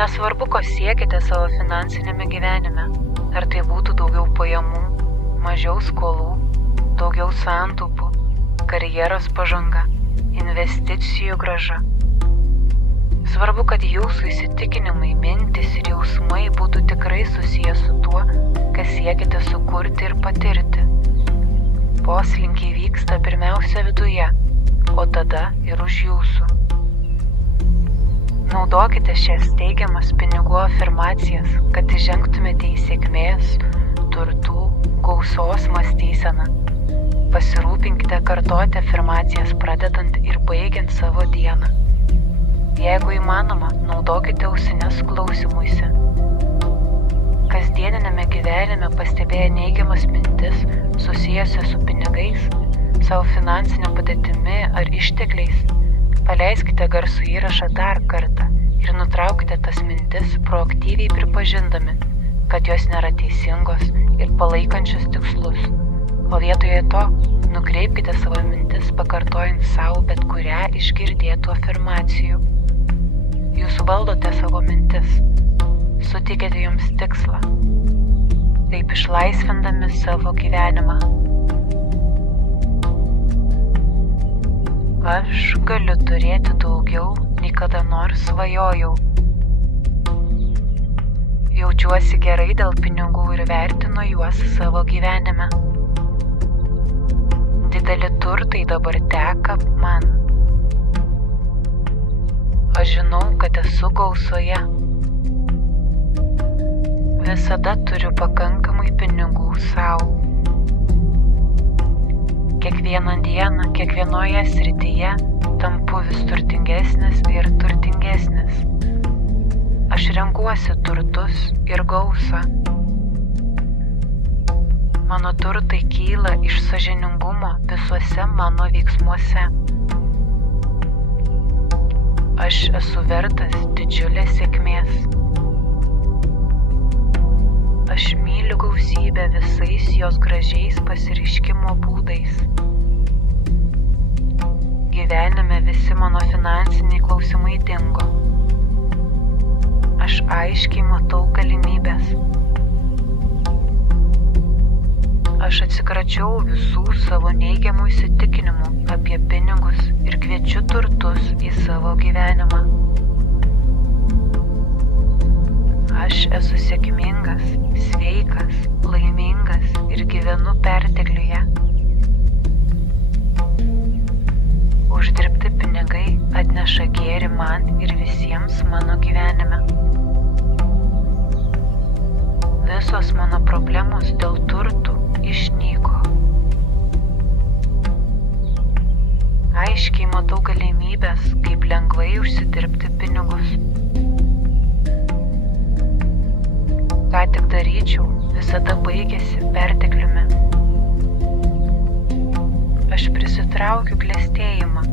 Nesvarbu, ko siekite savo finansinėme gyvenime. Ar tai būtų daugiau pajamų, mažiau skolų, daugiau santaupų, karjeros pažanga, investicijų grąža. Svarbu, kad jūsų įsitikinimai, mintys ir jausmai būtų tikrai susiję su tuo, kas siekite sukurti ir patirti. Poslinkiai vyksta pirmiausia viduje, o tada ir už jūsų. Naudokite šias teigiamas pinigų afirmacijas, kad įžengtumėte į sėkmės, turtų, gausos mąstyseną. Pasirūpinkite kartoti afirmacijas pradedant ir baigiant savo dieną. Jeigu įmanoma, naudokite ausines klausymuisi. Kasdieninėme gyvenime pastebėję neigiamas mintis susijusias su pinigais, savo finansinė padėtimi ar ištekliais, paleiskite garsų įrašą dar kartą ir nutraukite tas mintis proaktyviai pripažindami, kad jos nėra teisingos ir palaikančios tikslus. O vietoje to nukreipkite savo mintis pakartojant savo bet kurią iš girdėtų afirmacijų. Jūs valdote savo mintis, suteikėte joms tikslą, taip išlaisvindami savo gyvenimą. Aš galiu turėti daugiau, nei kada nors svajojau. Jaučiuosi gerai dėl pinigų ir vertinu juos savo gyvenime. Dideli turtai dabar teka man. Aš žinau, kad esu gausoje. Visada turiu pakankamai pinigų sau. Kiekvieną dieną, kiekvienoje srityje tampu vis turtingesnis ir turtingesnis. Aš renkuosi turtus ir gausą. Mano turtai kyla iš sąžiningumo visuose mano veiksmuose. Aš esu vertas didžiulės sėkmės. Aš myliu gausybę visais jos gražiais pasireiškimo būdais. Gyvenime visi mano finansiniai klausimai dingo. Aš aiškiai matau galimybės. Aš atsikračiau visų savo neigiamų įsitikinimų apie pinigus ir kviečiu turtus į savo gyvenimą. Aš esu sėkmingas, sveikas, laimingas ir gyvenu pertekliuje. Uždirbti pinigai atneša gėrį man ir visiems mano gyvenime. Visos mano problemos dėl turtų išnyko. Aiškiai matau galimybės, kaip lengvai užsidirbti pinigus. Ką tik daryčiau, visada baigėsi pertekliumi. Aš prisitraukiu klestėjimą.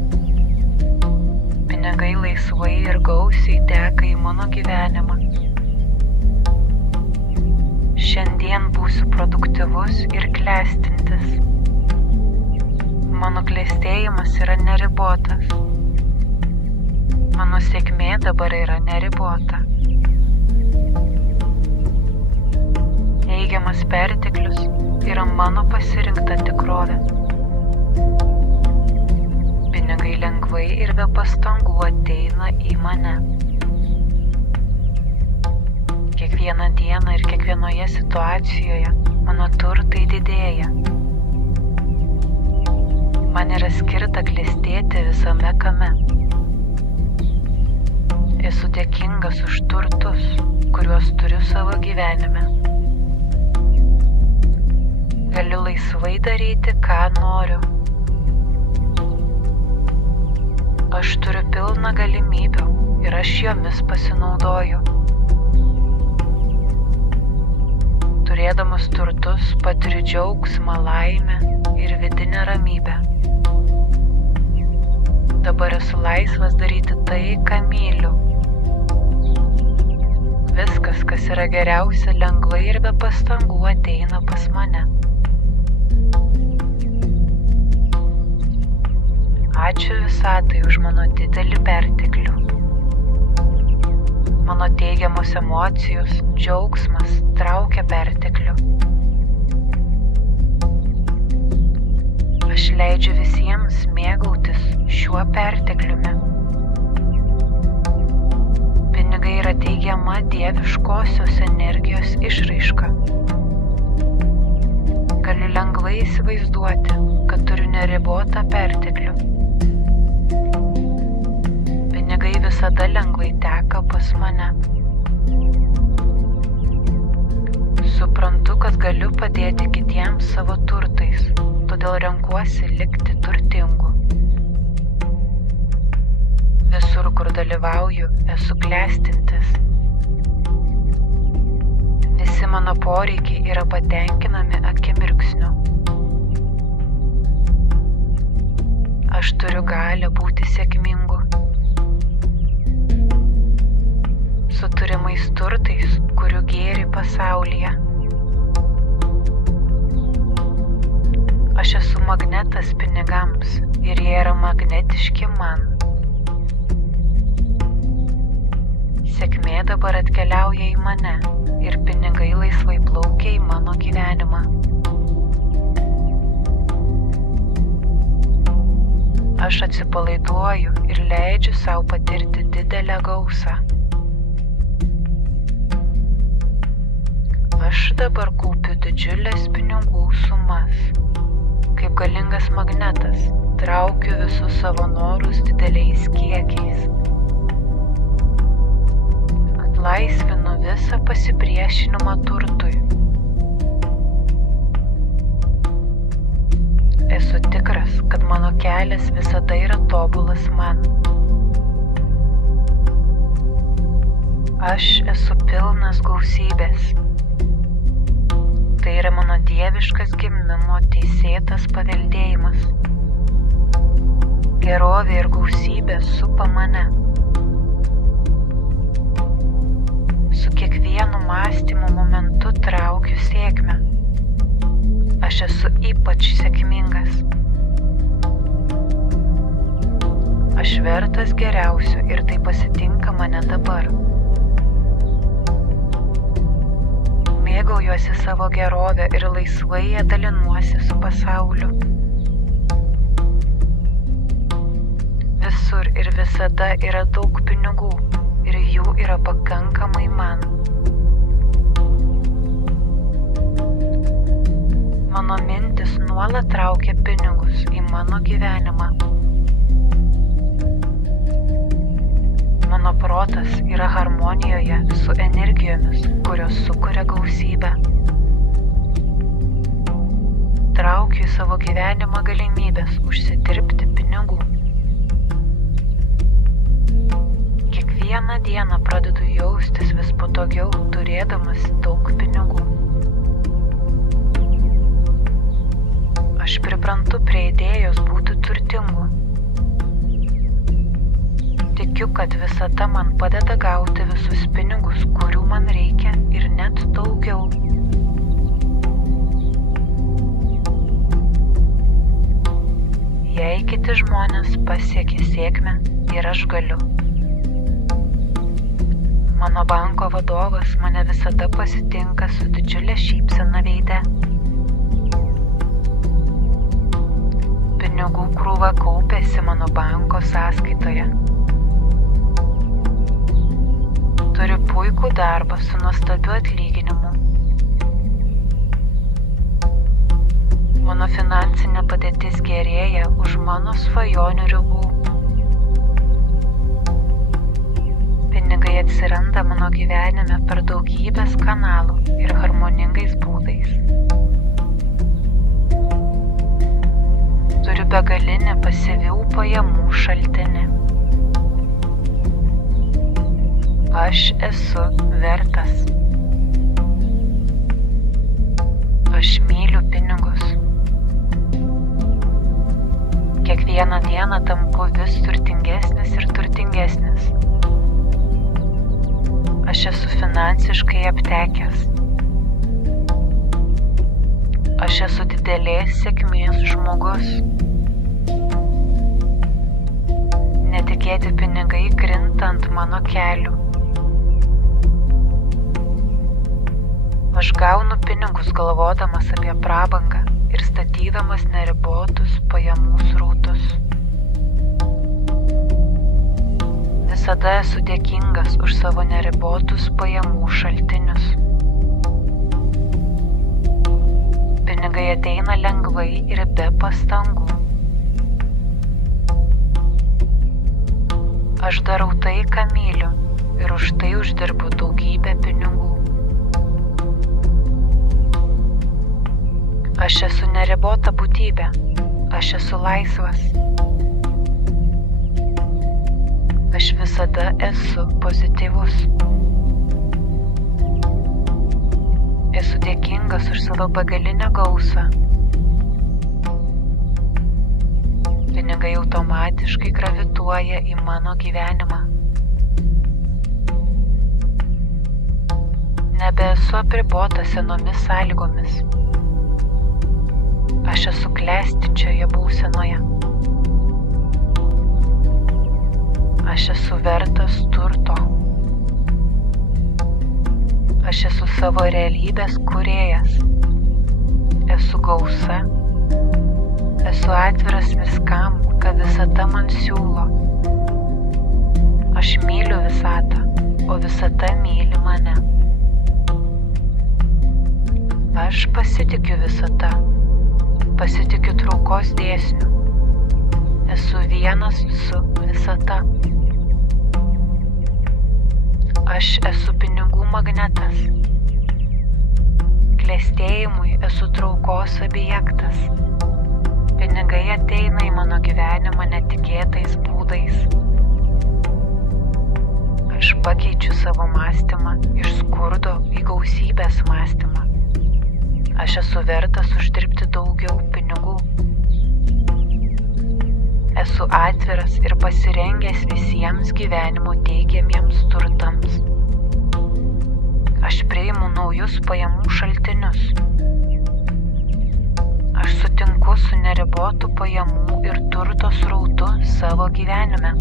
Pinigai laisvai ir gausiai teka į mano gyvenimą. Šiandien būsiu produktyvus ir klestintis. Mano klestėjimas yra neribotas. Mano sėkmė dabar yra neribota. Neigiamas perteklius yra mano pasirinkta tikrovė. Pinigai lengvai ir be pastangų ateina į mane. Kiekvieną dieną ir kiekvienoje situacijoje mano turtai didėja. Man yra skirta klestėti visame kame. Esu dėkingas už turtus, kuriuos turiu savo gyvenime. Galiu laisvai daryti, ką noriu. Aš turiu pilną galimybių ir aš jomis pasinaudoju. Turėdamas turtus patiriu džiaugsmą, laimę ir vidinę ramybę. Dabar esu laisvas daryti tai, ką myliu. Viskas, kas yra geriausia, lengvai ir be pastangų ateina pas mane. Ačiū visatai už mano didelį perteklių. Mano teigiamos emocijos, džiaugsmas traukia perteklių. Aš leidžiu visiems mėgautis šiuo pertekliumi. Pinigai yra teigiama dieviškosios energijos išraiška. Galiu lengvai įsivaizduoti, kad turiu neribotą perteklių. Pinigai visada lengvai teka pas mane. Suprantu, kad galiu padėti kitiems savo turtais, todėl renkuosi likti turtingu. Visur, kur dalyvauju, esu klestintis. Visi mano poreikiai yra patenkinami akimirksniu. Aš turiu galią būti sėkmingu. Su turimais turtais kuriu gėrį pasaulyje. Aš esu magnetas pinigams ir jie yra magnetiški man. Sėkmė dabar atkeliauja į mane ir pinigai laisvai plaukia į mano gyvenimą. Aš atsipalaiduoju ir leidžiu sau patirti didelę gausą. Aš dabar kaupiu didžiulės pinigų sumas. Kaip galingas magnetas, traukiu visus savo norus dideliais kiekiais. Atlaisvinu visą pasipriešinimą turtui. Esu tikras, kad mano kelias visada yra tobulas man. Aš esu pilnas gausybės. Tai yra mano dieviškas gimimo teisėtas paveldėjimas. Gerovė ir gausybė supa mane. Su kiekvienu mąstymo momentu traukiu sėkmę. Aš esu ypač sėkmingas. Aš vertas geriausio ir tai pasitinka mane dabar. Mėgaujuosi savo gerovę ir laisvai ją dalinuosi su pasauliu. Visur ir visada yra daug pinigų ir jų yra pakankamai man. Mano mintis nuolat traukia pinigus į mano gyvenimą. Mano protas yra harmonijoje su energijomis, kurios sukuria gausybę. Traukiu į savo gyvenimą galimybės užsidirbti pinigų. Kiekvieną dieną pradedu jaustis vis patogiau, turėdamas daug pinigų. Aš priprantu prie idėjos būti turtingu. Tikiu, kad visata man padeda gauti visus pinigus, kurių man reikia ir net daugiau. Jei kiti žmonės pasiekia sėkmę ir aš galiu. Mano banko vadovas mane visada pasitinka su didžiulė šypsena veide. Pinigų krūva kaupiasi mano banko sąskaitoje. Turiu puikų darbą su nuostabiu atlyginimu. Mano finansinė padėtis gerėja už mano svajonių ribų. Pinigai atsiranda mano gyvenime per daugybės kanalų ir harmoningais būdais. Turiu begalinį pasyvių pajamų šaltinį. Aš esu vertas. Aš myliu pinigus. Kiekvieną dieną tampu vis turtingesnis ir turtingesnis. Aš esu finansiškai aptekęs. Aš esu didelės sėkmės žmogus. Netikėti pinigai krinta ant mano kelių. Aš gaunu pinigus galvodamas apie prabangą ir statydamas neribotus pajamų srautus. Visada esu dėkingas už savo neribotus pajamų šaltinius. Pinigai ateina lengvai ir be pastangų. Aš darau tai, ką myliu, ir už tai uždirbu daugybę pinigų. Aš esu neribota būtybė, aš esu laisvas. Aš visada esu pozityvus. Esu dėkingas už savo begalinę gausą. Pinigai automatiškai gravituoja į mano gyvenimą. Nebesu apribota senomis sąlygomis. Aš esu klestinčioje būsenoje. Aš esu vertas turto. Aš esu savo realybės kūrėjas. Esu gausa. Esu atviras viskam, ką visata man siūlo. Aš myliu visatą, o visata myli mane. Aš pasitikiu visata, pasitikiu traukos dėsniu. Esu vienas su visata. Aš esu pinigų magnetas. Klestėjimui esu traukos objektas. Pinigai ateina į mano gyvenimą netikėtais būdais. Aš pakeičiu savo mąstymą iš skurdo į gausybės mąstymą. Aš esu vertas uždirbti daugiau pinigų. Esu atviras ir pasirengęs visiems gyvenimo teigiamiems turtams. Aš priimu naujus pajamų šaltinius. Aš sutinku su neribotu pajamų ir turto srautu savo gyvenime.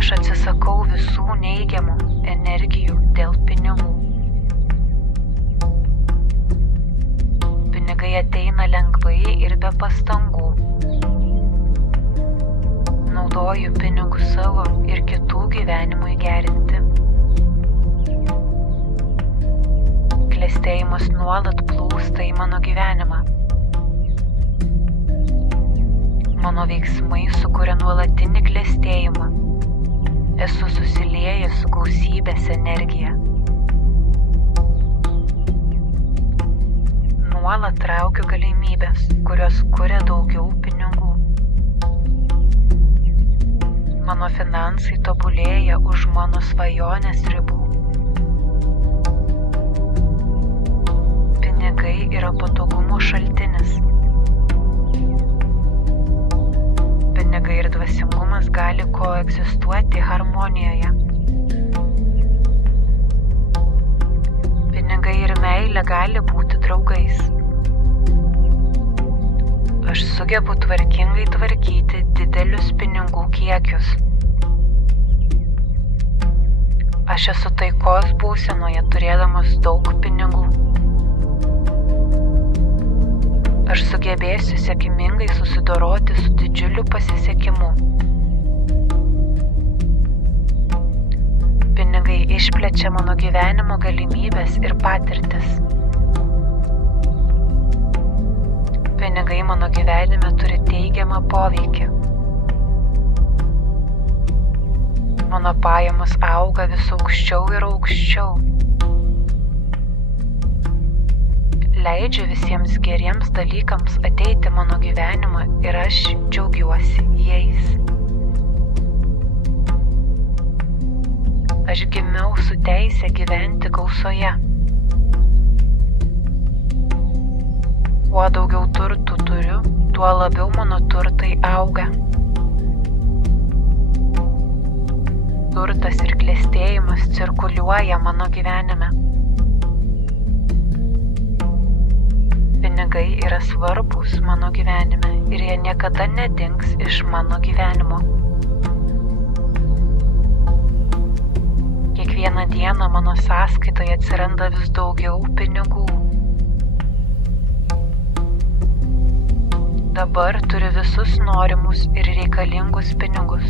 Aš atsisakau visų neigiamų energijų dėl pinigų. Pinigai ateina lengvai ir be pastangų. Naudoju pinigus savo ir kitų gyvenimui gerinti. Klestėjimas nuolat plūsta į mano gyvenimą. Mano veiksmai sukuria nuolatinį klestėjimą. Esu susiliejęs su gausybės energija. Nuolat traukiu galimybės, kurios kuria daugiau pinigų. Mano finansai tobulėja už mano svajonės ribų. Pinigai yra patogumo šaltinis. Pinigai ir dvasingumas gali koegzistuoti harmonijoje. Pinigai ir meilė gali būti draugais. Aš sugebu tvarkingai tvarkyti didelius pinigų kiekius. Aš esu taikos būsenoje turėdamas daug pinigų. Aš sugebėsiu sėkmingai susidoroti su didžiuliu pasisekimu. Pinigai išplečia mano gyvenimo galimybės ir patirtis. Pinigai mano gyvenime turi teigiamą poveikį. Mano pajamos auga vis aukščiau ir aukščiau. Leidžiu visiems geriems dalykams ateiti mano gyvenimą ir aš džiaugiuosi jais. Aš gimiau su teise gyventi gausoje. Kuo daugiau turtų turiu, tuo labiau mano turtai auga. Turtas ir klestėjimas cirkuliuoja mano gyvenime. Pinigai yra svarbus mano gyvenime ir jie niekada nedings iš mano gyvenimo. Kiekvieną dieną mano sąskaitoje atsiranda vis daugiau pinigų. Dabar turiu visus norimus ir reikalingus pinigus.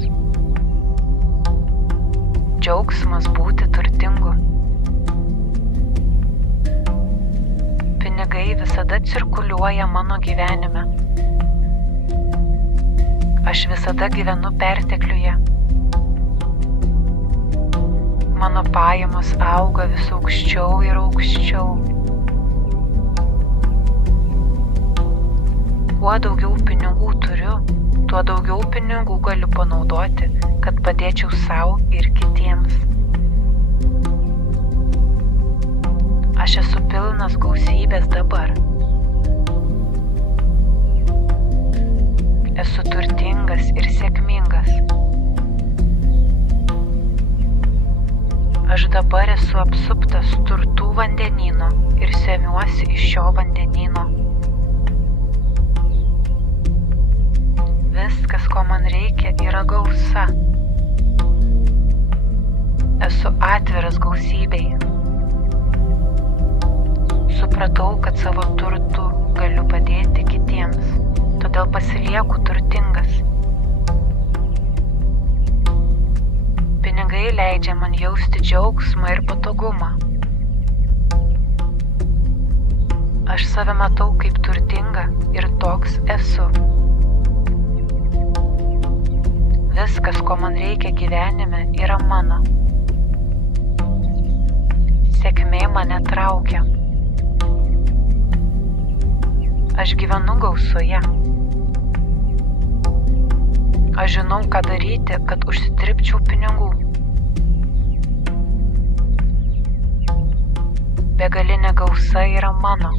Džiaugsmas būti turtingu. Pinigai visada cirkuliuoja mano gyvenime. Aš visada gyvenu pertekliuje. Mano pajamos auga vis aukščiau ir aukščiau. Kuo daugiau pinigų turiu, tuo daugiau pinigų galiu panaudoti, kad padėčiau sau ir kitiems. Aš esu pilnas gausybės dabar. Esu turtingas ir sėkmingas. Aš dabar esu apsuptas turtų vandenyno ir semiuosi iš šio vandenyno. Viskas, ko man reikia, yra gausa. Esu atviras gausybei. Supratau, kad savo turtu galiu padėti kitiems, todėl pasilieku turtingas. Pinigai leidžia man jausti džiaugsmą ir patogumą. Aš save matau kaip turtingą ir toks esu. Viskas, ko man reikia gyvenime, yra mano. Sėkmė mane traukia. Aš gyvenu gausoje. Aš žinau, ką daryti, kad užsidirbčiau pinigų. Begalinė gausa yra mano.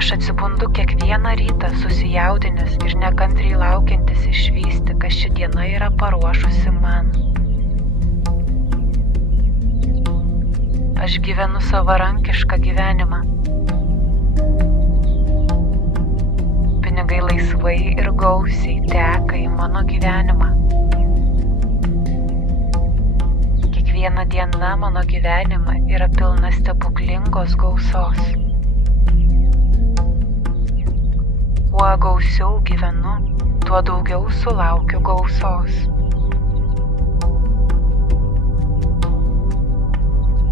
Aš atsibundu kiekvieną rytą susijaudinęs ir nekantriai laukiantis išvysti, kas ši diena yra paruošusi man. Aš gyvenu savarankišką gyvenimą. Pinigai laisvai ir gausiai teka į mano gyvenimą. Kiekviena diena mano gyvenime yra pilna stebuklingos gausos. Kuo gausiau gyvenu, tuo daugiau sulaukiu gausos.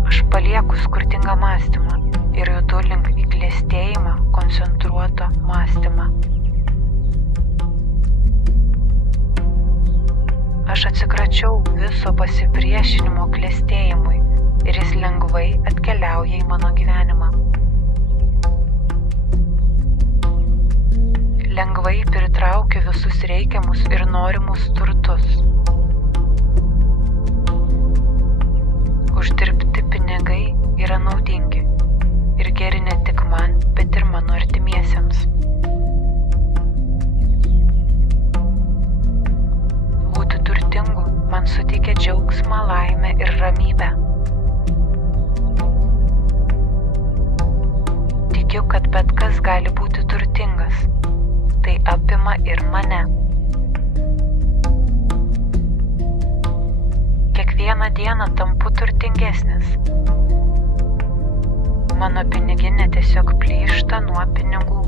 Aš palieku skirtingą mąstymą ir judu link į klestėjimą koncentruotą mąstymą. Aš atsikračiau viso pasipriešinimo klestėjimui ir jis lengvai atkeliauja į mano gyvenimą. Lengvai pritraukiu visus reikiamus ir norimus turtus. Uždirbti pinigai yra naudingi ir geri ne tik man, bet ir mano artimiesiems. Būti turtingu man suteikia džiaugsmą, laimę ir ramybę. Tikiu, kad bet kas gali būti turtingas. Tai apima ir mane. Kiekvieną dieną tampu turtingesnis. Mano piniginė tiesiog plyšta nuo pinigų.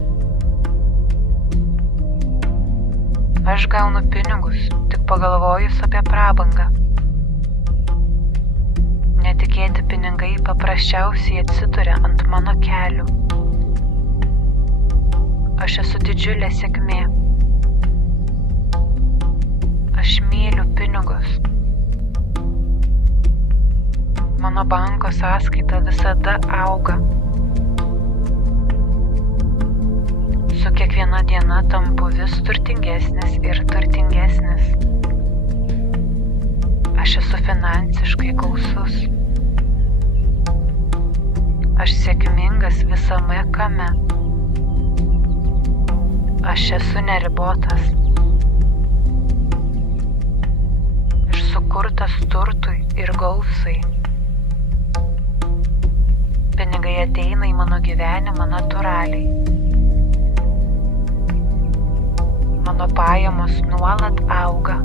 Aš gaunu pinigus, tik pagalvojus apie prabangą. Netikėti pinigai paprasčiausiai atsiduria ant mano kelių. Aš esu didžiulė sėkmė. Aš myliu pinigus. Mano banko sąskaita visada auga. Su kiekviena diena tampu vis turtingesnis ir turtingesnis. Aš esu finansiškai gausus. Aš sėkmingas visame kame. Aš esu neribotas. Aš sukurtas turtui ir gausai. Pinigai ateina į mano gyvenimą natūraliai. Mano pajamos nuolat auga.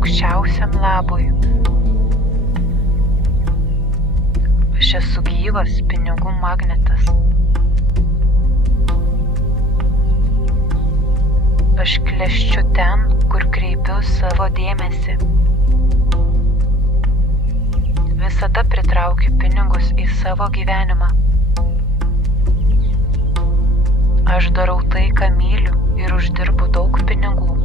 aukščiausiam labui. Aš esu gyvas pinigų magnetas. Aš klesčiu ten, kur kreipiu savo dėmesį. Visada pritraukiu pinigus į savo gyvenimą. Aš darau tai, ką myliu ir uždirbu daug pinigų.